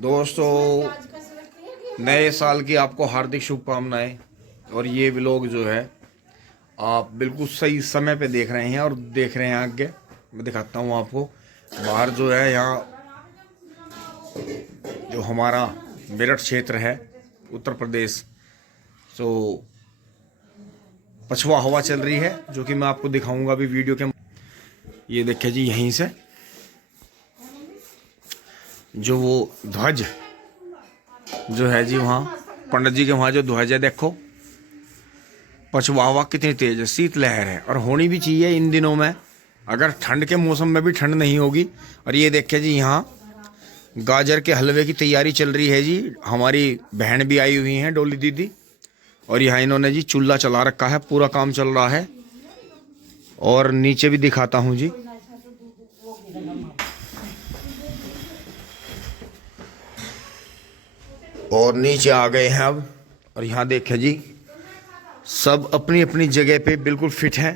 दोस्तों नए साल की आपको हार्दिक शुभकामनाएं। और ये व्लॉग जो है आप बिल्कुल सही समय पे देख रहे हैं और देख रहे हैं। आगे मैं दिखाता हूँ आपको बाहर जो है, यहाँ जो हमारा मेरठ क्षेत्र है उत्तर प्रदेश, तो पछुआ हवा चल रही है जो कि मैं आपको दिखाऊंगा अभी वीडियो के। ये देखिए जी, यहीं से जो वो ध्वज जो है जी, वहाँ पंडित जी के वहाँ जो ध्वज है, देखो पछुआ हवा कितनी तेज है, शीतलहर है और होनी भी चाहिए इन दिनों में। अगर ठंड के मौसम में भी ठंड नहीं होगी। और ये देखिए जी, यहाँ गाजर के हलवे की तैयारी चल रही है जी। हमारी बहन भी आई हुई हैं, डोली दीदी, और यहाँ इन्होंने जी चूल्हा चला रखा है, पूरा काम चल रहा है। और नीचे भी दिखाता हूँ जी, और नीचे आ गए हैं अब। और यहाँ देखे जी, सब अपनी अपनी जगह पे बिल्कुल फिट हैं।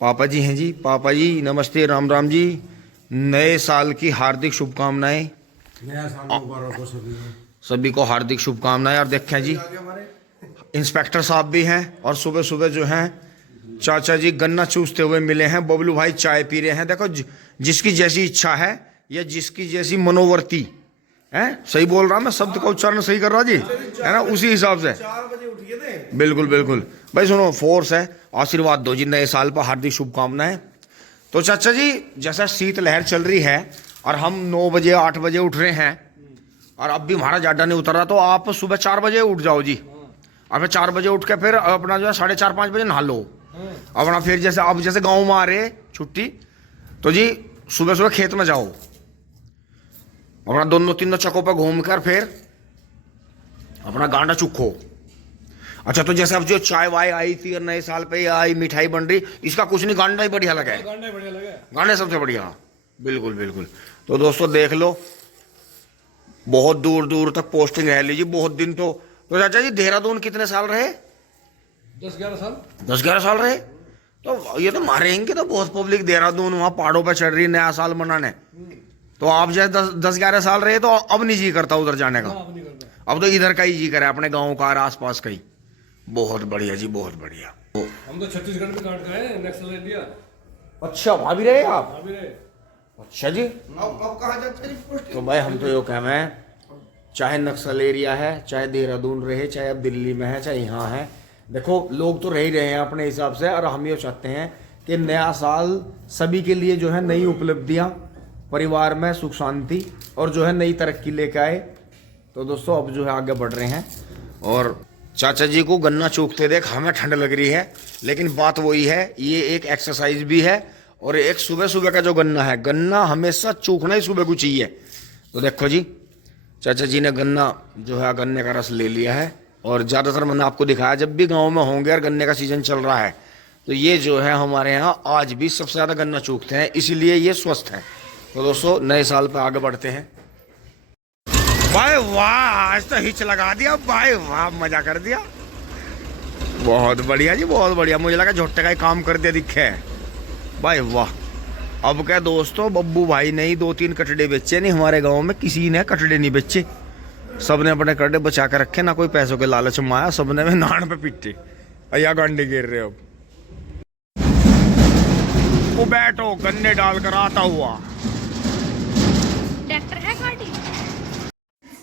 पापा जी हैं जी, पापा जी नमस्ते, राम राम जी। नए साल की हार्दिक शुभकामनाएं, नया साल मुबारक हो सभी को हार्दिक शुभकामनाएं। और देखें जी, इंस्पेक्टर साहब भी हैं और सुबह सुबह जो हैं चाचा जी गन्ना चूसते हुए मिले हैं। बबलू भाई चाय पी रहे हैं। देखो जिसकी जैसी इच्छा है या जिसकी जैसी मनोवर्ती है, सही बोल रहा मैं, शब्द का उच्चारण सही कर रहा जी, है ना, उसी हिसाब से 4 बजे उठिए थे। बिल्कुल बिल्कुल भाई। सुनो, फोर्स है, आशीर्वाद दो जी, नए साल पर हार्दिक शुभकामनाएं। तो चाचा जी, जैसा शीतलहर चल रही है और हम 9 बजे 8 बजे उठ रहे हैं और अब भी हमारा जाडा नहीं उतर रहा, तो आप सुबह 4 बजे उठ जाओ जी। अब 4 बजे उठ के फिर अपना जो है 4:30 5 बजे नहा लो अपना। फिर जैसे अब जैसे गाँव में आ रहे छुट्टी, तो जी सुबह सुबह खेत में जाओ अपना, दोनों तीनों चक्कों पर घूम कर फिर अपना गांडा चुखो। अच्छा, तो जैसे अब जो चाय वाय आई थी और नए साल पे आई मिठाई बन रही, इसका कुछ नहीं, गांडा ही बढ़िया लगा है। गांडे सबसे बढ़िया, बिल्कुल बिल्कुल। तो दोस्तों देख लो, बहुत दूर दूर तक पोस्टिंग है लीजिए, बहुत दिन। तो चाचा जी देहरादून कितने साल रहे? 10-11 साल। 10-11 साल रहे। तो ये तो मारेंगे, तो बहुत पब्लिक देहरादून वहाँ पहाड़ों पर चढ़ रही नया साल मनाने। तो आप जैसे 10-11 साल रहे, तो अब नहीं जी करता उधर जाने का। अब तो इधर का ही जी करे, अपने गाँव का आस पास का ही। बहुत बढ़िया जी, बहुत बढ़िया। हम तो छत्तीसगढ़ में काट गए, नेक्सल इंडिया। अच्छा, वहाँ भी रहे आप? वहाँ भी रहे। अच्छा जी, अब कहाँ जाते हैं? तो भाई हम तो यो कह रहे हैं, चाहे नक्सल एरिया है, चाहे देहरादून रहे, चाहे अब दिल्ली में है, चाहे यहाँ है, देखो लोग तो रह ही रहे हैं अपने हिसाब से। और हम ये चाहते हैं कि नया साल सभी के लिए जो है नई उपलब्धियाँ, परिवार में सुख शांति और जो है नई तरक्की लेके आए। तो दोस्तों अब जो है आगे बढ़ रहे हैं। और चाचा जी को गन्ना चूकते देख हमें ठंड लग रही है, लेकिन बात वही है, ये एक एक्सरसाइज भी है और एक सुबह सुबह का जो गन्ना है, गन्ना हमेशा चूकना ही सुबह को चाहिए। तो देखो जी, चाचा जी ने गन्ना जो है, गन्ने का रस ले लिया है। और ज़्यादातर मैंने आपको दिखाया, जब भी गाँव में होंगे और गन्ने का सीजन चल रहा है, तो ये जो है हमारे यहाँ आज भी सबसे ज़्यादा गन्ना चूकते हैं, इसीलिए ये स्वस्थ है। तो दोस्तों नए साल पर आगे बढ़ते हैं। भाई वाह, आज तो हिच लगा दिया भाई, वाह मजा कर दिया। बहुत बढ़िया जी, बहुत बढ़िया। मुझे लगा झोट्टे का ही काम कर दिया दिखे भाई, वाह। अब क्या दोस्तों, बब्बू भाई ने ही 2-3 कटड़े बेचे नहीं, हमारे गांव में किसी ने कटड़े नहीं बेचे। सबने अपने कटड़े बचा कर रखे, ना कोई पैसों के लालच में आया, सबने में नान पे पिटे या गांडे गिर रहे। अब वो बैठो, गन्ने डालकर आता हुआ ट्रैक्टर है गाड़ी।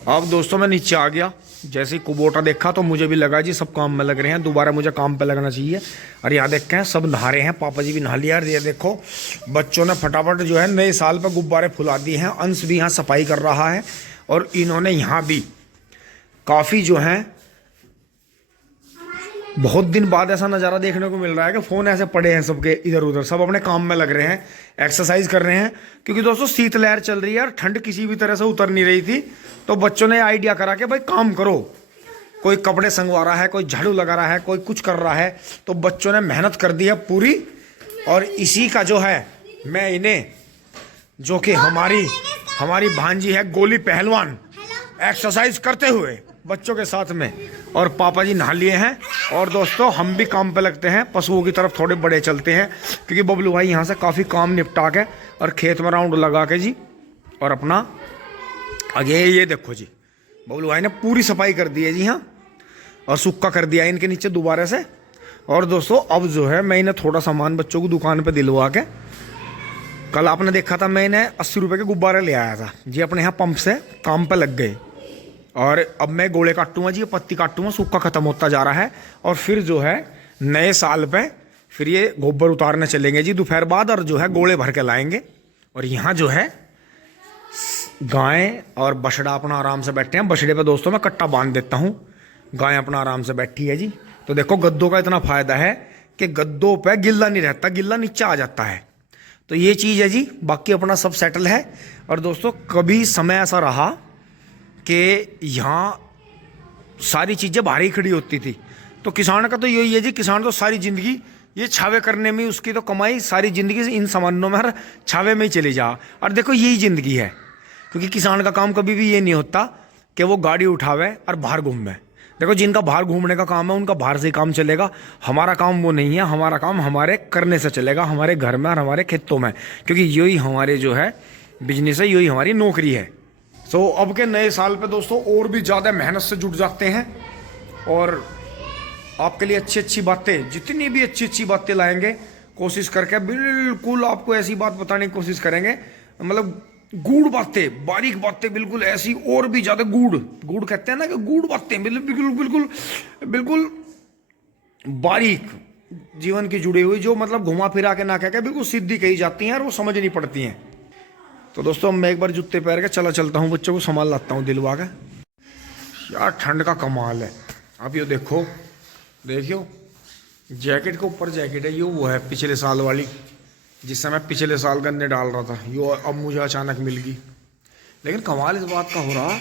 अब दोस्तों मैं नीचे आ गया, जैसे ही कुबोटा देखा तो मुझे भी लगा जी सब काम में लग रहे हैं, दोबारा मुझे काम पे लगना चाहिए। और यहाँ देखते हैं सब नहा रहे हैं, पापा जी भी नहा लिया। ये देखो बच्चों ने फटाफट जो है नए साल पर गुब्बारे फुला दिए हैं। अंश भी यहाँ सफाई कर रहा है और इन्होंने यहाँ भी काफ़ी जो है, बहुत दिन बाद ऐसा नज़ारा देखने को मिल रहा है कि फ़ोन ऐसे पड़े हैं सबके इधर उधर, सब अपने काम में लग रहे हैं, एक्सरसाइज कर रहे हैं। क्योंकि दोस्तों शीतलहर चल रही है और ठंड किसी भी तरह से उतर नहीं रही थी। तो बच्चों ने आइडिया करा कि भाई काम करो, कोई कपड़े संगवा रहा है, कोई झाड़ू लगा रहा है, कोई कुछ कर रहा है। तो बच्चों ने मेहनत कर दी है पूरी। और इसी का जो है मैं इन्हें, जो कि हमारी भांजी है गोली पहलवान, एक्सरसाइज करते हुए बच्चों के साथ में, और पापा जी नहा लिए हैं। और दोस्तों हम भी काम पे लगते हैं, पशुओं की तरफ थोड़े बड़े चलते हैं, क्योंकि बबलू भाई यहाँ से काफ़ी काम निपटा के और खेत में राउंड लगा के जी, और अपना आगे ये देखो जी, बबलू भाई ने पूरी सफाई कर दी है जी। हाँ, और सूखा कर दिया है इनके नीचे दोबारा से। और दोस्तों अब जो है मैं इन्हें थोड़ा सामान बच्चों को दुकान पे दिलवा के, कल आपने देखा था मैं इन्हें 80 रुपये के गुब्बारे ले आया था जी, अपने यहाँ पंप से काम पे लग गए। और अब मैं गोले काटूंगा जी, पत्ती काटूंगा, सूखा खत्म होता जा रहा है। और फिर जो है नए साल पे फिर ये गोबर उतारने चलेंगे जी दोपहर बाद, और जो है गोले भर के लाएंगे। और यहाँ जो है गाय और बछड़ा अपना आराम से बैठे हैं। बछड़े पे दोस्तों मैं कट्टा बांध देता हूँ, गाय अपना आराम से बैठी है जी। तो देखो गद्दों का इतना फायदा है कि गद्दों पे गिल्ला नहीं रहता, गिल्ला नीचे आ जाता है। तो ये चीज़ है जी, बाकी अपना सब सेटल है। और दोस्तों कभी समय ऐसा रहा कि यहाँ सारी चीज़ें भारी खड़ी होती थी, तो किसान का तो यही है जी, किसान तो सारी ज़िंदगी ये छावे करने में, उसकी तो कमाई सारी ज़िंदगी इन सामानों में, हर छावे में ही चली जा। और देखो यही ज़िंदगी है, क्योंकि किसान का काम कभी भी ये नहीं होता कि वो गाड़ी उठावे और बाहर घूमे। देखो जिनका बाहर घूमने का काम है उनका बाहर से ही काम चलेगा, हमारा काम वो नहीं है। हमारा काम हमारे करने से चलेगा, हमारे घर में और हमारे खेतों में, क्योंकि यही हमारे जो है बिजनेस है, यही हमारी नौकरी है। सो अब के नए साल पे दोस्तों और भी ज़्यादा मेहनत से जुट जाते हैं और आपके लिए अच्छी अच्छी बातें, जितनी भी अच्छी अच्छी बातें लाएंगे, कोशिश करके बिल्कुल आपको ऐसी बात बताने की कोशिश करेंगे, मतलब गूढ़ बातें, बारीक बातें, बिल्कुल ऐसी और भी ज़्यादा गूढ़, गूढ़ कहते हैं ना कि गूढ़ बातें, बिल्कुल बिल्कुल बिल्कुल बारीक जीवन की जुड़ी हुई, जो मतलब घुमा फिरा के ना कह के बिल्कुल सीधी कही जाती हैं और वो समझ नहीं पड़ती हैं। तो दोस्तों मैं एक बार जूते पैर के चलता हूँ, बच्चों को संभाल लाता हूँ दिलवा के। यार ठंड का कमाल है। अब ये देखो, देखियो जैकेट के ऊपर जैकेट है, ये वो है पिछले साल वाली, जिससे मैं पिछले साल गन्ने डाल रहा था, यो अब मुझे अचानक मिल गई। लेकिन कमाल इस बात का हो रहा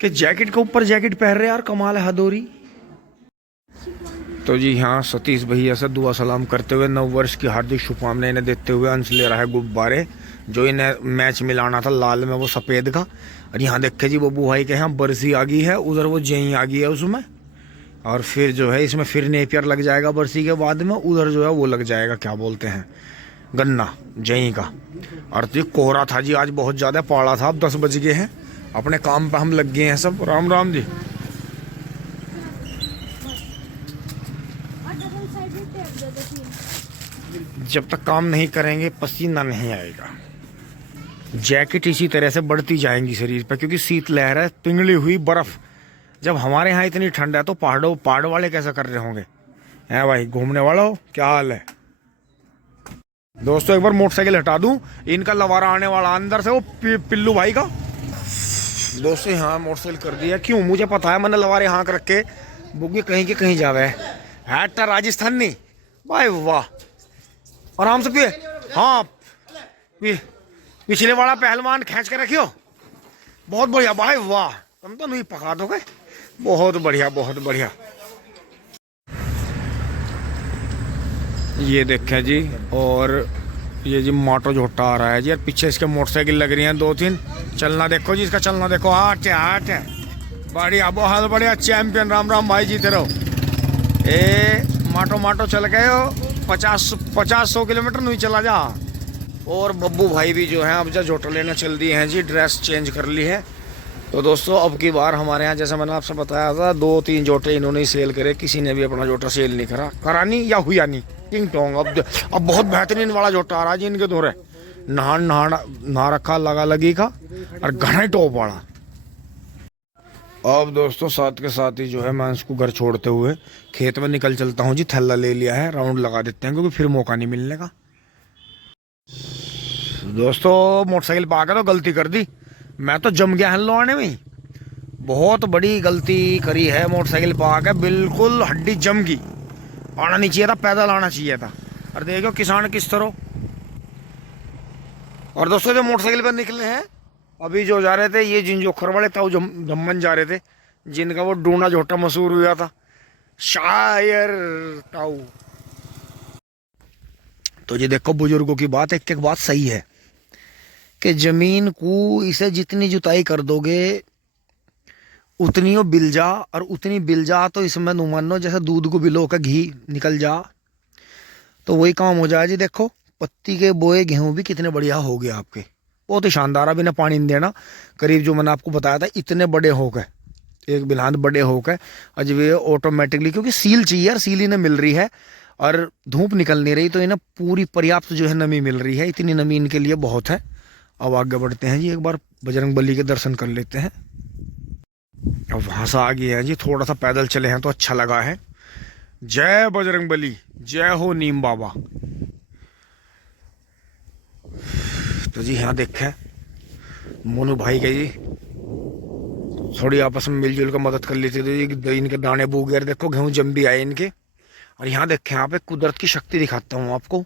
कि जैकेट के ऊपर जैकेट पहन रहे यार, कमाल है हदोरी। तो जी हाँ, सतीश भैया से दुआ सलाम करते हुए नव वर्ष की हार्दिक शुभकामनाएं इन्हें देते हुए अंश ले रहा है गुब्बारे, जो इन्हें मैच मिलाना था लाल में वो सफ़ेद का। और यहाँ देखे जी बब्बू भाई के यहाँ बरसी आ गई है, उधर वो जई आ गई है उसमें। और फिर जो है इसमें फिर नेपियर लग जाएगा बरसी के बाद में, उधर जो है वो लग जाएगा, क्या बोलते हैं, गन्ना जई का। और तो कोहरा था जी आज बहुत ज़्यादा, पड़ा था। अब 10 बज गए हैं, अपने काम पे हम लग गए हैं सब। राम राम जी। जब तक काम नहीं करेंगे पसीना नहीं आएगा। जैकेट इसी तरह से बढ़ती जाएंगी शरीर पे, क्योंकि शीत लहर है, पिघली हुई बर्फ। जब हमारे यहाँ इतनी ठंड है तो पहाड़ वाले कैसा कर रहे होंगे। हैं भाई घूमने वालों, क्या हाल है दोस्तों। एक बार मोटरसाइकिल हटा दूं, इनका लवारा आने वाला अंदर से, वो पिल्लू भाई का। दोस्तों यहाँ मोटरसाइकिल कर दिया, क्यों मुझे पता है, मैंने लवारे हाँक रख के बुग्गी कहीं के कहीं जावे है। राजस्थानी भाई वाह, आराम से पिए। हाँ पिछले वाला पहलवान खींच के रखियो, बहुत बढ़िया भाई वाह, तुम तो नहीं पका दोगे, बहुत बढ़िया बहुत बढ़िया। ये देखें जी, और ये जी मोटो झोटा आ रहा है जी, और पीछे इसके मोटरसाइकिल लग रही हैं 2-3। चलना देखो जी, इसका चलना देखो, हाथ है बढ़िया, बहुत बढ़िया, चैंपियन। राम राम भाई, जीते रहो। माटो चल गए हो, 50-100 किलोमीटर नहीं चला जा। और बब्बू भाई भी जो है अब जो झोटा लेने चल दिए हैं जी, ड्रेस चेंज कर ली है। तो दोस्तों अब की बार हमारे यहाँ, जैसे मैंने आपसे बताया था, 2-3 जोटे इन्होंने ही सेल करे, किसी ने भी अपना जोटा सेल नहीं करानी या हुआ नहीं। किंग टोंग अब बहुत बेहतरीन वाला जोटा आ रहा है जी इनके दोहरे, नहा रखा लगा लगी का, और घना टॉप वाला। अब दोस्तों साथ के साथ ही जो है मैं इसको घर छोड़ते हुए खेत में निकल चलता हूँ जी। थैला ले लिया है, राउंड लगा देते हैं, क्योंकि फिर मौका नहीं मिलने का। दोस्तों मोटरसाइकिल पा के तो गलती कर दी, मैं तो जम गया हल्लो आने में, बहुत बड़ी गलती करी है। मोटरसाइकिल पा के बिल्कुल हड्डी जम गई, आना नहीं चाहिए था, पैदल आना चाहिए था। और देखो किसान किस तरह। और दोस्तों जो मोटरसाइकिल पर निकले हैं अभी जो जा रहे थे, ये जिंजोखर वाले ताऊ जम्मन जा रहे थे, जिनका वो डूना झोटा मशहूर हुआ था, शायर ताऊ। तो ये देखो बुजुर्गों की बात, एक बात सही है कि जमीन को इसे जितनी जुताई कर दोगे उतनी वो बिल जा, और उतनी बिल जा तो इसमें नुमानो जैसे दूध को बिलो का घी निकल जा, तो वही काम हो जाए जी। देखो पत्ती के बोए गेहूं भी कितने बढ़िया हो गए आपके, बहुत ही शानदार। अभी ना पानी नहीं देना, करीब जो मैंने आपको बताया था इतने बड़े हो गए, एक बिलांद बड़े हो गए। अजब ये ऑटोमेटिकली, क्योंकि सील चाहिए यार, सील इन्हें मिल रही है और धूप निकल नहीं रही, तो इन्हें पूरी पर्याप्त जो है नमी मिल रही है। इतनी नमी इनके लिए बहुत है। अब आगे बढ़ते हैं जी, एक बार बजरंग बली के दर्शन कर लेते हैं। अब वहां से आ गए हैं जी, थोड़ा सा पैदल चले हैं तो अच्छा लगा है। जय बजरंग बली, जय हो नीम बाबा। तो जी यहाँ देखें मोनू भाई के जी थोड़ी आपस में मिलजुल कर मदद कर लेते थे। इनके दाने बूग गए, देखो गेहूं जम भी आए इनके। और यहाँ देखें, यहाँ पे कुदरत की शक्ति दिखाता हूँ आपको।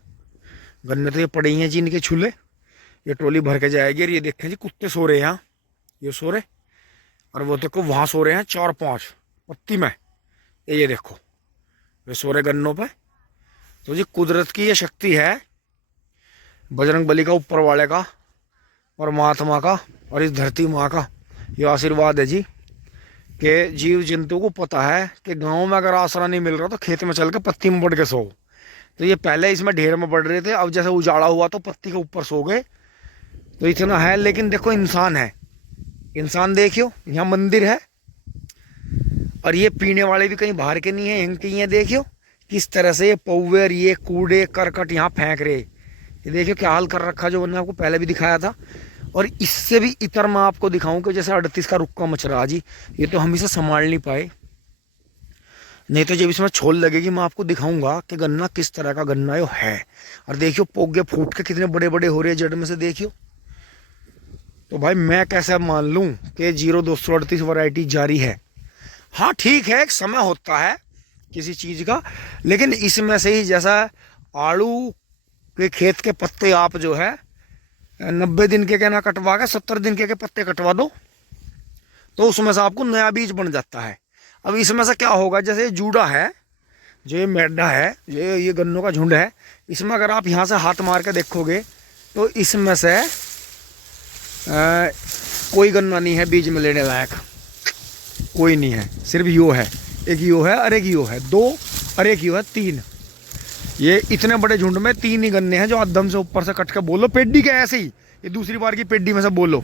गन्ने तो ये पड़ी हैं जी इनके छूले, ये ट्रॉली भर के जाएगी। और ये देखें जी कुत्ते सो रहे हैं यहाँ, ये सो रहे, और वो देखो वहाँ सो रहे हैं 4-5 पत्ती में, ये देखो वे सो रहे गन्नों पे। तो जी कुदरत की ये शक्ति है, बजरंग बली का, ऊपर वाले का, परमात्मा का, और इस धरती माँ का ये आशीर्वाद है जी कि जीव जंतु को पता है कि गांव में अगर आसरा नहीं मिल रहा तो खेत में चल के पत्ती में बढ़ के सो। तो ये पहले इसमें ढेर में बढ़ रहे थे, अब जैसे उजाड़ा हुआ तो पत्ती के ऊपर सो गए। तो इतना है। लेकिन देखो इंसान है, इंसान देखियो, यहाँ मंदिर है और ये पीने वाले भी कहीं बाहर के नहीं है, इनके ही है। देखियो किस तरह से ये पौवे और ये कूड़े करकट यहाँ फेंक रहे, ये देखियो क्या हाल कर रखा, जो मैंने आपको पहले भी दिखाया था। और इससे भी इतर मैं आपको दिखाऊं कि जैसे 38 का रुक्का मच रहा जी, ये तो हम इसे संभाल नहीं पाए, नहीं तो जब इसमें छोल लगेगी मैं आपको दिखाऊंगा कि गन्ना किस तरह का गन्ना यो है। और देखियो पोगे फूट के कितने बड़े बड़े हो रहे हैं जड़ में से, देखियो। तो भाई मैं कैसे मान लूं कि 0238 वैरायटी जारी है। हाँ ठीक है, एक समय होता है किसी चीज का, लेकिन इसमें से ही जैसा आड़ू के खेत के पत्ते आप जो है 90 दिन के कहना कटवा के 70 दिन के पत्ते कटवा दो तो उसमें से आपको नया बीज बन जाता है। अब इसमें से क्या होगा, जैसे ये जूड़ा है, जो ये मेढा है, ये गन्नों का झुंड है, इसमें अगर आप यहाँ से हाथ मार के देखोगे तो इसमें से कोई गन्ना नहीं है बीज में लेने लायक, कोई नहीं है। सिर्फ यो है, एक यो है और एक यो है, 2 और एक यो है 3। ये इतने बड़े झुंड में 3 ही गन्ने हैं जो अधम से ऊपर से कट के बोलो पेड्डी के ऐसे ही, ये दूसरी बार की पेड्डी में से बोलो।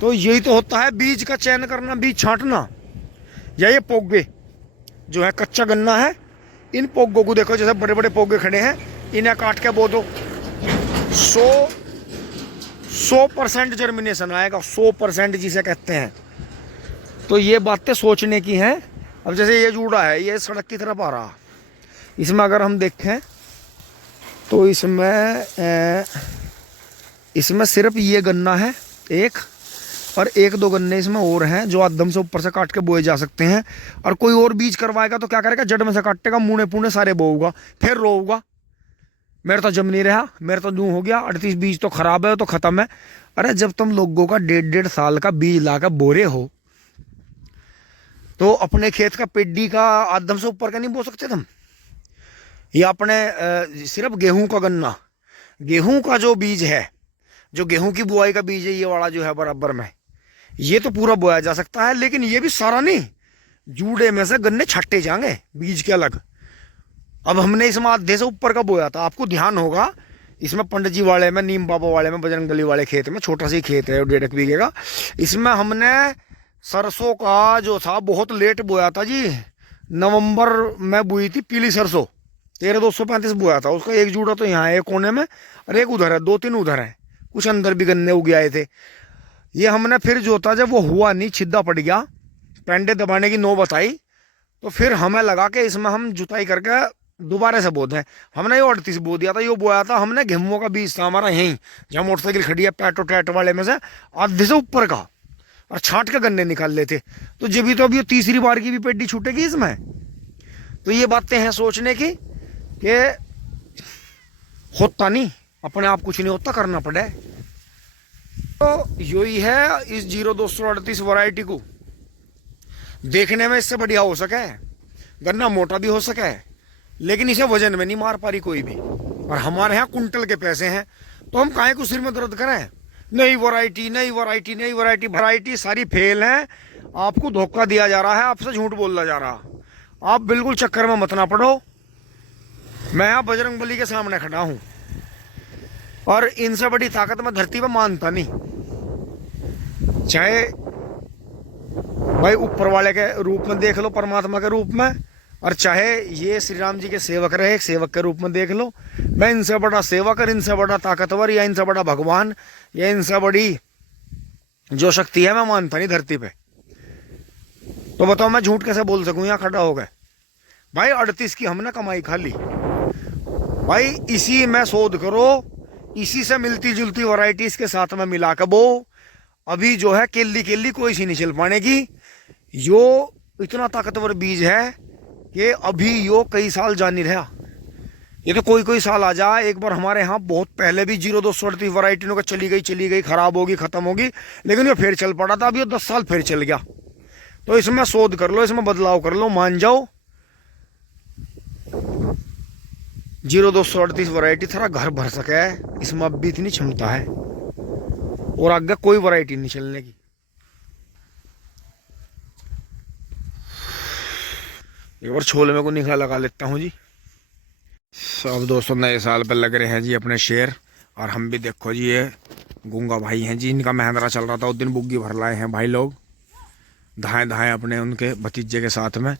तो यही तो होता है बीज का चयन करना, बीज छांटना। या ये पोगे जो है कच्चा गन्ना है, इन पोगों को देखो, जैसे बड़े बड़े पोगे खड़े हैं, इन्हें काट के बो दो, 100% जर्मिनेशन आएगा, 100% जिसे कहते हैं। तो ये बातें सोचने की हैं। अब जैसे ये जूड़ा है, ये सड़क की तरफ आ रहा, इसमें अगर हम देखें तो इसमें सिर्फ ये गन्ना है एक, और 1-2 गन्ने इसमें और हैं जो अदम से ऊपर से काट के बोए जा सकते हैं। और कोई और बीज करवाएगा तो क्या करेगा, जड़ में से काटेगा, मुने पुने सारे बोऊगा, फिर रोऊगा मेरा तो जम नहीं रहा, मेरा तो यूं हो गया, 38 बीज तो खराब है, तो खत्म है। अरे जब तुम लोगों का 1.5 साल का बीज लाकर बोरे हो तो अपने खेत का पेड्डी का आदम से ऊपर का नहीं बो सकते तुम। ये अपने सिर्फ गेहूं का गन्ना, गेहूं का जो बीज है, जो गेहूं की बुआई का बीज है, ये वाला जो है बराबर में, ये तो पूरा बोया जा सकता है। लेकिन ये भी सारा नहीं, जूड़े में से गन्ने छट्टे जाएंगे बीज के अलग। अब हमने इसमें आधे से ऊपर का बोया था, आपको ध्यान होगा इसमें पंडित जी वाले में, नीम बाबा वाले में, बजरंग बली वाले खेत में, छोटा सा खेत है 1.5 बीघे का, इसमें हमने सरसों का जो था बहुत लेट बोया था जी। नवंबर में बोई थी पीली सरसों, 13-235 बोया था। उसका एक जूड़ा तो यहाँ है एक कोने में, और एक उधर है, 2-3 उधर है, कुछ अंदर भी गन्ने उग आए थे। ये हमने फिर जोता, जब वो हुआ नहीं, छिद्दा पड़ गया, पेंडे दबाने की नौबत आई, तो फिर हमें लगा कि इसमें हम जुताई करके दोबारा से बो दें। हमने ये 38 बो दिया था, ये बोया था हमने गेहूं का बीज था हमारा यहीं, जहाँ मोटरसाइकिल खड़ी है पैटो टैट वाले में से आधे से ऊपर का, और छांट के गन्ने निकाल लेते। तो जब भी तो अभी तीसरी बार की भी पेड्डी छूटेगी इसमें। तो ये बातें हैं सोचने की कि होता नहीं, अपने आप कुछ नहीं होता, करना पड़े। तो यही है इस 0238 वैरायटी को देखने में इससे बढ़िया हो सके, गन्ना मोटा भी हो सके, लेकिन इसे वजन में नहीं मार पा रही कोई भी। और हमारे यहाँ कुंटल के पैसे हैं, तो हम काहे को सिर में दर्द करें। नई वैरायटी, नई वैरायटी, नई वैरायटी, वैरायटी सारी फेल है, आपको धोखा दिया जा रहा है, आपसे झूठ बोला जा रहा। आप बिल्कुल चक्कर में मत ना पड़ो। मैं यहाँ बजरंग बली के सामने खड़ा हूँ, और इनसे बड़ी ताकत मैं धरती पे मानता नहीं। चाहे भाई ऊपर वाले के रूप में देख लो, परमात्मा के रूप में, और चाहे ये श्री राम जी के सेवक रहे, एक सेवक के रूप में देख लो। मैं इनसे बड़ा सेवक और इनसे बड़ा ताकतवर या इनसे बड़ा भगवान या इनसे बड़ी जो शक्ति है मैं मानता नहीं धरती पे। तो बताओ मैं झूठ कैसे बोल सकूं यहाँ खड़ा हो गए। भाई 38 की हमने कमाई खा ली भाई, इसी में शोध करो, इसी से मिलती जुलती वैरायटीज के साथ में मिला कर बो। अभी जो है केली केली कोई सी नहीं चल पाने की। यो इतना ताकतवर बीज है कि अभी यो कई साल जा नहीं रहा। ये तो कोई साल आ जा। एक बार हमारे यहाँ बहुत पहले भी 0238 वैरायटी का चली गई, खराब होगी, खत्म होगी, लेकिन ये फिर चल पड़ा था। अभी ये 10 साल फिर चल गया। तो इसमें शोध कर लो, इसमें बदलाव कर लो, मान जाओ 0238 वैरायटी थोड़ा घर भर सके है, इसमें अब भी इतनी क्षमता है और आगे कोई वैरायटी नहीं चलने की। एक बार छोले में को निकाल लगा लेता हूँ जी। अब दोस्तों नए साल पर लग रहे हैं जी अपने शेर, और हम भी देखो जी ये गूंगा भाई हैं जी, इनका महिंद्रा चल रहा था उस दिन, बुग्गी भर लाए हैं भाई लोग धाए अपने उनके भतीजे के साथ में।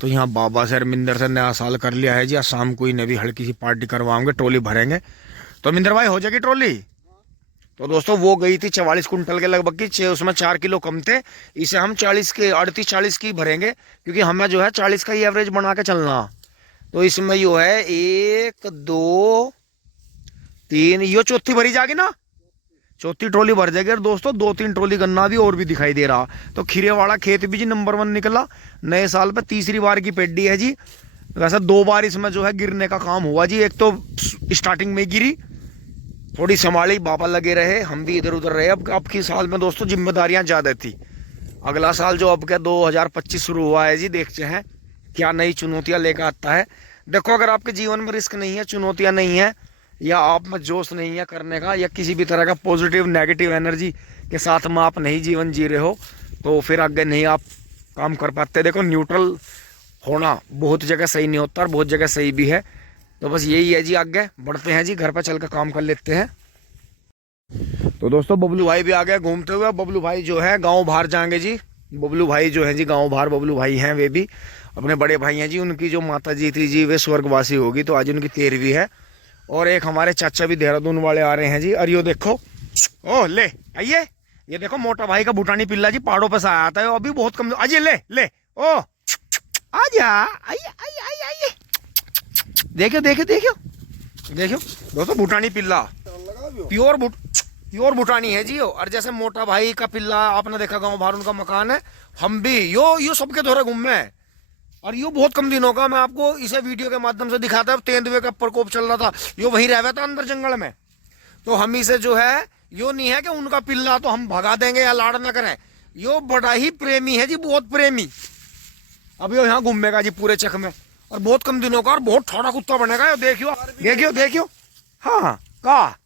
तो यहाँ बाबा से मिंदर से नया साल कर लिया है जी। आज शाम को इन्हें भी हल्की सी पार्टी करवाएंगे, ट्रॉली भरेंगे। तो मिंदर भाई हो जाएगी ट्रॉली। तो दोस्तों वो गई थी 44 कुंटल के लगभग की, उसमें 4 किलो कम थे। इसे हम 38-40 की भरेंगे, क्योंकि हमें जो है 40 का ही एवरेज बना के चलना। तो इसमें यो है 1 2 3, यो चौथी भरी जाएगी ना, चौथी ट्रॉली भर जाएगी। और दोस्तों 2-3 ट्रॉली गन्ना भी और भी दिखाई दे रहा। तो खीरे वाला खेत भी जी नंबर 1 निकला। नए साल पे तीसरी बार की पेड्डी है जी। वैसे 2 बार इसमें जो है गिरने का काम हुआ जी। एक तो स्टार्टिंग में गिरी, थोड़ी संभाली, बाबा लगे रहे, हम भी इधर उधर रहे। अब की साल में दोस्तों जिम्मेदारियां ज्यादा थी। अगला साल जो अब क्या 2025 शुरू हुआ है जी, देखते हैं क्या नई चुनौतियां लेकर आता है। देखो अगर आपके जीवन में रिस्क नहीं है, चुनौतियां नहीं है, या आप में जोश नहीं है करने का, या किसी भी तरह का पॉजिटिव नेगेटिव एनर्जी के साथ में आप नहीं जीवन जी रहे हो, तो फिर आगे नहीं आप काम कर पाते। देखो न्यूट्रल होना बहुत जगह सही नहीं होता और बहुत जगह सही भी है। तो बस यही है जी, आगे बढ़ते हैं जी, घर पर चल कर काम कर लेते हैं। तो दोस्तों बबलू भाई भी आ गए घूमते हुए। बबलू भाई जो है गाँव बाहर जाएंगे जी। बबलू भाई जो है जी गाँव बाहर बबलू भाई हैं, वे भी अपने बड़े भाई हैं जी। उनकी जो माता जी थी जी वे स्वर्गवासी होगी, तो आज उनकी 13वीं है। और एक हमारे चाचा भी देहरादून वाले आ रहे हैं जी। और यो देखो, ओ ले आइए, ये देखो मोटा भाई का भूटानी पिल्ला जी पहाड़ों पर से आया आता है, अभी बहुत कम। आइए ले ओ आजा, आइए देखियो दोस्तों भूटानी पिल्ला प्योर भूटानी है जी। और जैसे मोटा भाई का पिल्ला आपने देखा गांव बाहर उनका मकान है, हम भी यो सबके दौरे घूमे हैं। और यो बहुत कम दिनों का, मैं आपको इसे वीडियो के माध्यम से दिखाता हूँ। तेंदुए का प्रकोप चल रहा था, यो वहीं रह था अंदर जंगल में। तो हम इसे जो है यो नहीं है कि उनका पिल्ला तो हम भगा देंगे या लाड़ ना करें। यो बड़ा ही प्रेमी है जी, बहुत प्रेमी। अब यो यहाँ घूमेगा जी पूरे चक में, और बहुत कम दिनों का, और बहुत ठोड़ा कुत्ता बनेगा। यो देखियो हाँ का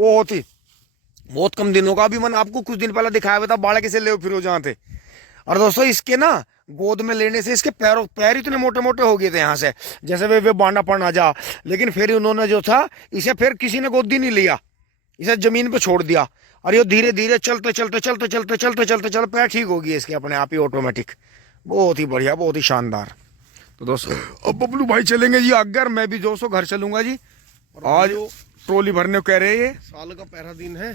बहुत कम दिनों का। अभी मैंने आपको कुछ दिन पहले दिखाया हुआ था, बालक इसे ले फिर जहाँ थे। और दोस्तों इसके ना गोद में लेने से इसके पैर इतने मोटे मोटे हो गए थे यहाँ से, जैसे वे बांडा पड़ना जा। लेकिन फिर उन्होंने जो था इसे फिर किसी ने गोदी नहीं लिया, इसे जमीन पे छोड़ दिया। और ये धीरे धीरे चलते पैर ठीक हो गए इसके अपने आप ही ऑटोमेटिक। बहुत ही बढ़िया, बहुत ही शानदार। तो दोस्तों अब बबलू भाई चलेंगे जी आगे, और मैं भी दोस्तों घर चलूंगा जी। आज ट्रॉली भरने को कह रहे हैं। साल का पहला दिन है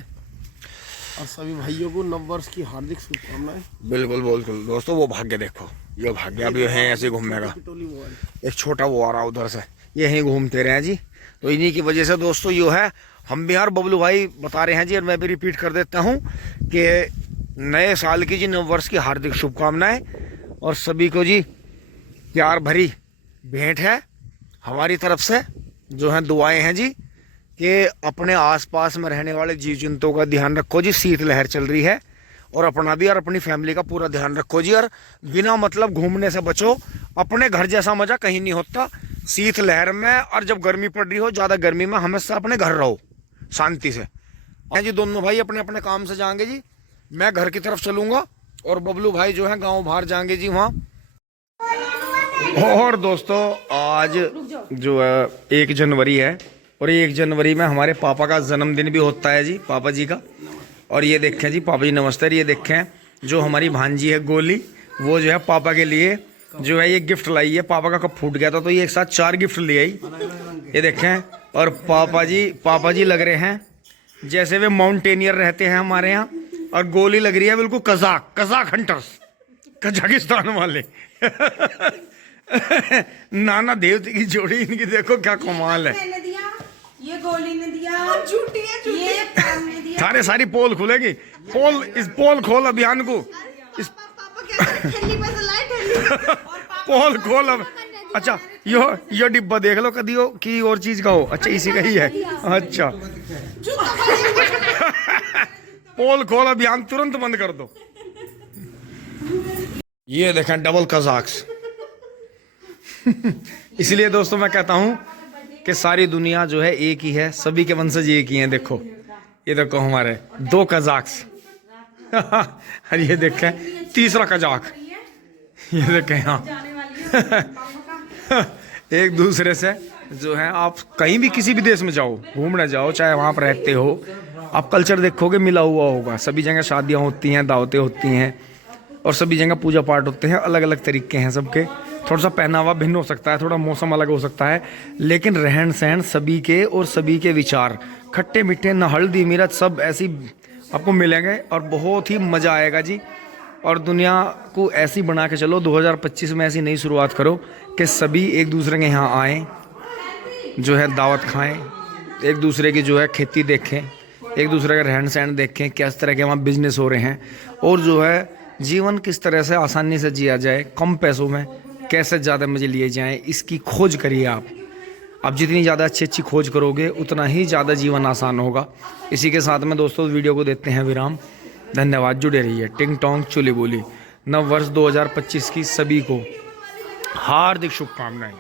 और सभी भाइयों को नव वर्ष की हार्दिक शुभकामनाएं। बिल्कुल दोस्तों, वो भाग्य देखो, ये भाग्य अभी है ऐसे घूमेगा। एक छोटा वो आ रहा उधर से, ये यहीं घूमते रहे जी। तो इन्हीं की वजह से दोस्तों यो है, हम भी यार बबलू भाई बता रहे हैं जी, और मैं भी रिपीट कर देता हूँ कि नए साल की जी नव वर्ष की हार्दिक शुभकामनाएं। और सभी को जी प्यार भरी भेंट है हमारी तरफ से, जो है दुआएं हैं जी कि अपने आसपास में रहने वाले जीव जंतुओं का ध्यान रखो जी। शीतलहर चल रही है, और अपना भी और अपनी फैमिली का पूरा ध्यान रखो जी। और बिना मतलब घूमने से बचो, अपने घर जैसा मजा कहीं नहीं होता शीतलहर में। और जब गर्मी पड़ रही हो, ज़्यादा गर्मी में, हमेशा अपने घर रहो शांति से। जी दोनों भाई अपने अपने काम से जाएंगे जी, मैं घर की तरफ चलूँगा, और बबलू भाई जो है गाँव बाहर जाएंगे जी वहाँ। और दोस्तों आज जो है 1 जनवरी है और 1 जनवरी में हमारे पापा का जन्मदिन भी होता है जी, पापा जी का। और ये देखें जी, पापा जी नमस्ते। ये देखें जो हमारी भांजी है गोली, वो जो है पापा के लिए जो है ये गिफ्ट लाई है। पापा का कप फूट गया था तो ये एक साथ 4 गिफ्ट ले आई। ये देखें, और पापा जी लग रहे हैं जैसे वे माउंटेनियर रहते हैं हमारे यहाँ, और गोली लग रही है बिल्कुल कजाक हंटर्स, कजाकिस्तान वाले। नाना देवती की जोड़ी इनकी देखो क्या कमाल है। ये गोली ने दिया, ये काम ने दिया। सारे सारी पोल खुलेगी। इस पोल खोल अभियान को, इस पोल खोल अब। अच्छा यो डिब्बा देख लो कदी हो की और चीज का हो। अच्छा इसी का ही है। अच्छा पोल खोल अभियान तुरंत बंद कर दो। ये देखें डबल कजाक्स। इसलिए दोस्तों मैं कहता हूं कि सारी दुनिया जो है एक ही है, सभी के वंशज एक ही हैं। देखो ये देखो हमारे 2 कजाक्स। और ये देखें तीसरा कजाक, ये देखें यहाँ। एक दूसरे से जो है, आप कहीं भी किसी भी देश में जाओ, घूमने जाओ, चाहे वहाँ पर रहते हो, आप कल्चर देखोगे मिला हुआ होगा। सभी जगह शादियाँ होती हैं, दावतें होती हैं, और सभी जगह पूजा पाठ होते हैं। अलग अलग तरीके हैं सबके। थोड़ा सा पहनावा भिन्न हो सकता है, थोड़ा मौसम अलग हो सकता है, लेकिन रहन सहन सभी के, और सभी के विचार खट्टे मीठे, न हल्दी मिर्च, सब ऐसी आपको मिलेंगे और बहुत ही मज़ा आएगा जी। और दुनिया को ऐसी बना के चलो, 2025 में ऐसी नई शुरुआत करो कि सभी एक दूसरे के यहाँ आएँ, जो है दावत खाएँ, एक दूसरे की जो है खेती देखें, एक दूसरे का रहन सहन देखें, किस तरह के वहाँ बिजनेस हो रहे हैं, और जो है जीवन किस तरह से आसानी से जिया जाए, कम पैसों में कैसे ज़्यादा मज़े लिए जाएं, इसकी खोज करिए आप जितनी ज़्यादा अच्छी खोज करोगे उतना ही ज़्यादा जीवन आसान होगा। इसी के साथ में दोस्तों वीडियो को देते हैं विराम। धन्यवाद, जुड़े रहिए। टिंग टोंग चुली बोली। नव वर्ष 2025 की सभी को हार्दिक शुभकामनाएं।